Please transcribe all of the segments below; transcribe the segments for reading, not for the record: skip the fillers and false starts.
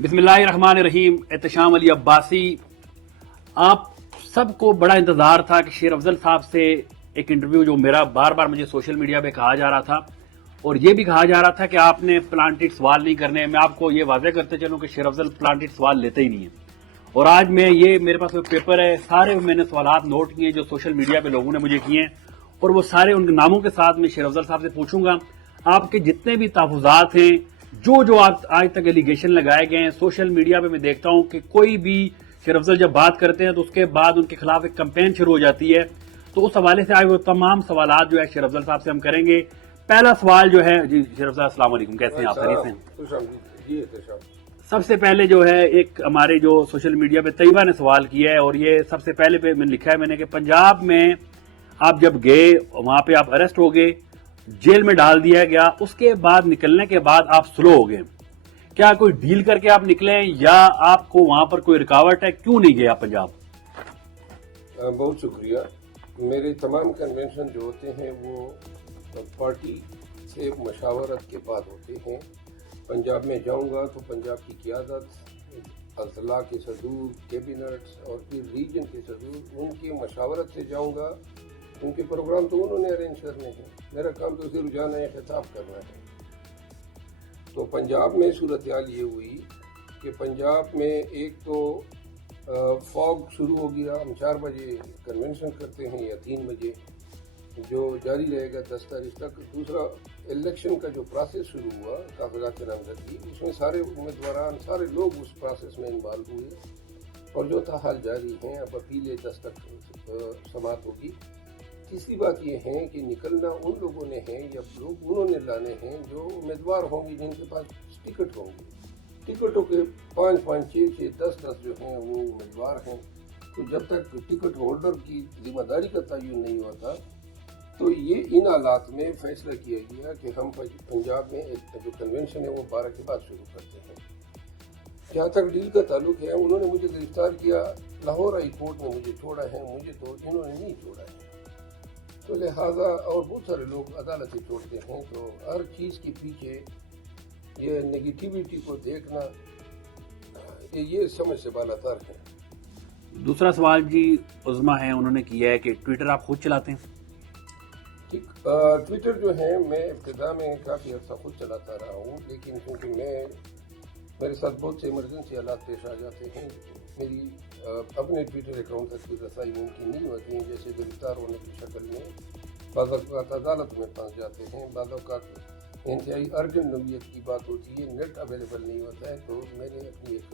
बिस्मिल्लाहिर्रहमानिर्रहीम। एहतशाम अली अब्बासी, आप सबको बड़ा इंतजार था कि शेर अफजल साहब से एक इंटरव्यू, जो मेरा बार बार मुझे सोशल मीडिया पे कहा जा रहा था और ये भी कहा जा रहा था कि आपने प्लांटेड सवाल नहीं करने। मैं आपको ये वाज़ेह करते चलूं कि शेर अफजल प्लांटेड सवाल लेते ही नहीं है। और आज मैं ये, मेरे पास एक पेपर है, सारे मैंने सवालात नोट किए जो सोशल मीडिया पे लोगों ने मुझे किए हैं और वो सारे उनके नामों के साथ मैं शेर अफजल साहब से पूछूंगा। आपके जितने भी तहफ़्फ़ुज़ात हैं, जो आप आज तक एलिगेशन लगाए गए हैं सोशल मीडिया पे, मैं देखता हूं कि कोई भी शेर अफजल जब बात करते हैं तो उसके बाद उनके खिलाफ एक कैंपेन शुरू हो जाती है। तो उस हवाले से आज वो तमाम सवालात जो है शेर अफजल साहब से हम करेंगे। पहला सवाल जो है, जी शेर अफजल अस्सलाम वालेकुम, कैसे हैं आप? खैरियत हैं? सबसे पहले जो है, एक हमारे जो सोशल मीडिया पे तैयबा ने सवाल किया है और ये सबसे पहले पे मैंने लिखा है मैंने कि पंजाब में आप जब गए, वहां पे आप अरेस्ट हो गए, जेल में डाल दिया गया, उसके बाद निकलने के बाद आप स्लो हो गए। क्या कोई डील करके आप निकले या आपको वहां पर कोई रुकावट है? क्यों नहीं गया पंजाब? बहुत शुक्रिया। मेरे तमाम कन्वेंशन जो होते हैं वो पार्टी से मशावरत के बाद होते हैं। पंजाब में जाऊंगा तो पंजाब की क़यादत, अजला के सदूर, कैबिनेट्स और फिर रीजन के सदूर, उनकी मशावरत से जाऊंगा। उनके प्रोग्राम तो उन्होंने अरेंज करने हैं, मेरा काम तो सिर्फ जाना है, खिताब करना है। तो पंजाब में सूरत हाल ये हुई कि पंजाब में एक तो फॉग शुरू हो गया। हम 4 बजे कन्वेंशन करते हैं या 3 बजे, जो जारी रहेगा 10 तारीख तक। दूसरा, इलेक्शन का जो प्रोसेस शुरू हुआ कागजात नामजदगी, उसमें सारे उम्मीदवार, सारे लोग उस प्रोसेस में इन्वॉल्व हुए और जो था हाल जारी हैं। अब अपीलें 10 तक समाप्त होगी। तीसरी बात यह है कि निकलना उन लोगों ने है या लोग उन्होंने लाने हैं जो उम्मीदवार होंगे, जिनके पास टिकट होंगे। टिकटों के 5-5, 6-6, 10-10 जो हैं वो उम्मीदवार हैं। तो जब तक टिकट होल्डर की जिम्मेदारी का तयन नहीं होता, तो ये इन हालात में फैसला किया गया कि हम पंजाब में एक जो कन्वेंशन है वो 12 के बाद शुरू करते हैं। जहाँ तक डील का ताल्लुक है, उन्होंने मुझे गिरफ्तार किया, लाहौर हाई कोर्ट ने मुझे छोड़ा है, मुझे तो इन्होंने नहीं छोड़ा है। तो लिहाजा, और बहुत सारे लोग अदालतें छोड़ते हैं, तो हर चीज़ के पीछे ये नेगेटिविटी को देखना, ये समझ से बालातर है। दूसरा सवाल जी उज़मा है, उन्होंने किया है कि ट्विटर आप खुद चलाते हैं? ठीक, ट्विटर जो है मैं इब्तिदा में काफ़ी अर्सा खुद चलाता रहा हूँ, लेकिन क्योंकि मेरे साथ बहुत से इमरजेंसी हालात पेश आ जाते हैं, मेरी अपने ट्विटर अकाउंट तक की रसाई मुमकिन नहीं होती है। जैसे गिरफ्तार होने की शक्ल में बाज़ औक़ात अदालत में फंस जाते हैं, बाज़ औक़ात इंतहाई अर्जेंट नौयत की बात होती है, नेट अवेलेबल नहीं होता है, तो मैंने अपनी एक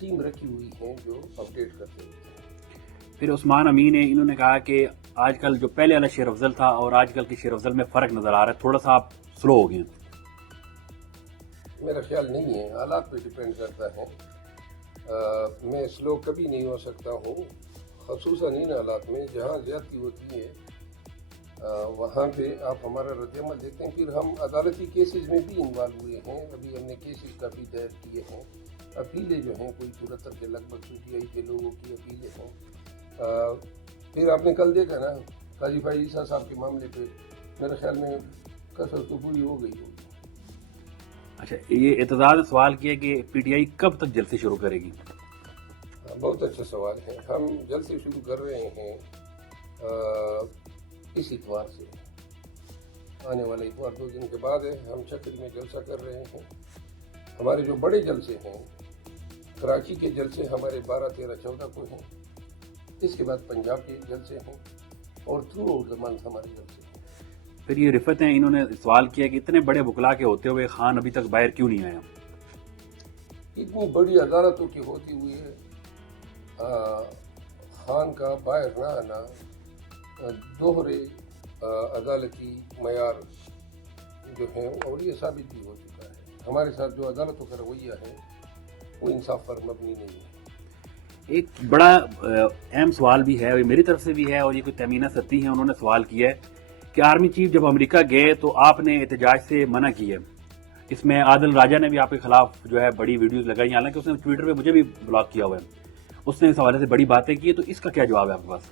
टीम रखी हुई है जो अपडेट करते होते हैं। फिर उस्मान अमीन है, इन्होंने कहा कि आजकल जो पहले वाला शेर अफजल था और आजकल के शेर अफजल में फ़र्क नज़र आ रहा है, थोड़ा सा आप स्लो हो गए। मेरा ख्याल नहीं है, हालात पे डिपेंड करता है। मैं स्लो कभी नहीं हो सकता हूँ, ख़ुसूसन इन हालात में जहाँ ज़्यादती होती है वहाँ पे आप हमारा रद्दअमल देखते हैं। फिर हम अदालती केसेस में भी इन्वॉल्व हुए हैं। अभी हमने केसेस काफ़ी दायर किए हैं। अपीलें जो हैं कोई 74 के लगभग PTI के लोगों की अपीलें हैं। फिर आपने कल देखा ना, काजी फाइज ईसा साहब के मामले पे मेरे ख्याल में कसर तो पूरी हो गई होगी। अच्छा, ये एतजाज ने सवाल किया कि PTI कब तक जलसे शुरू करेगी? बहुत अच्छा सवाल है। हम जलसे शुरू कर रहे हैं इस इतवार से, आने वाला इतवार 2 दिन के बाद है। हम चक्री में जलसा कर रहे हैं। हमारे जो बड़े जलसे हैं, कराची के जलसे हमारे 12, 13, 14 को हैं। इसके बाद पंजाब के जलसे हैं और थ्रू आउट द मंथ हमारे जलसे हैं। फिर ये रिफत हैं, इन्होंने सवाल किया कि इतने बड़े बुकला के होते हुए खान अभी तक बाहर क्यों नहीं आया? इतनी बड़ी अदालतों की होती हुई है खान का बाहर ना आना दोहरे अदालती मयार जो है, और ये साबित भी हो चुका है। हमारे साथ जो अदालतों का रवैया है वो इंसाफ पर मबनी नहीं है। एक बड़ा अहम सवाल भी है, मेरी तरफ से भी है, और ये कोई तमीना सत्ती है, उन्होंने सवाल किया है कि आर्मी चीफ जब अमेरिका गए तो आपने एहतजाज से मना किया। इसमें आदिल राजा ने भी आपके खिलाफ जो है बड़ी वीडियोस लगाई, हालांकि उसने ट्विटर पे मुझे भी ब्लॉक किया हुआ है। उसने इस हवाले से बड़ी बातें की, तो इसका क्या जवाब है आपके पास?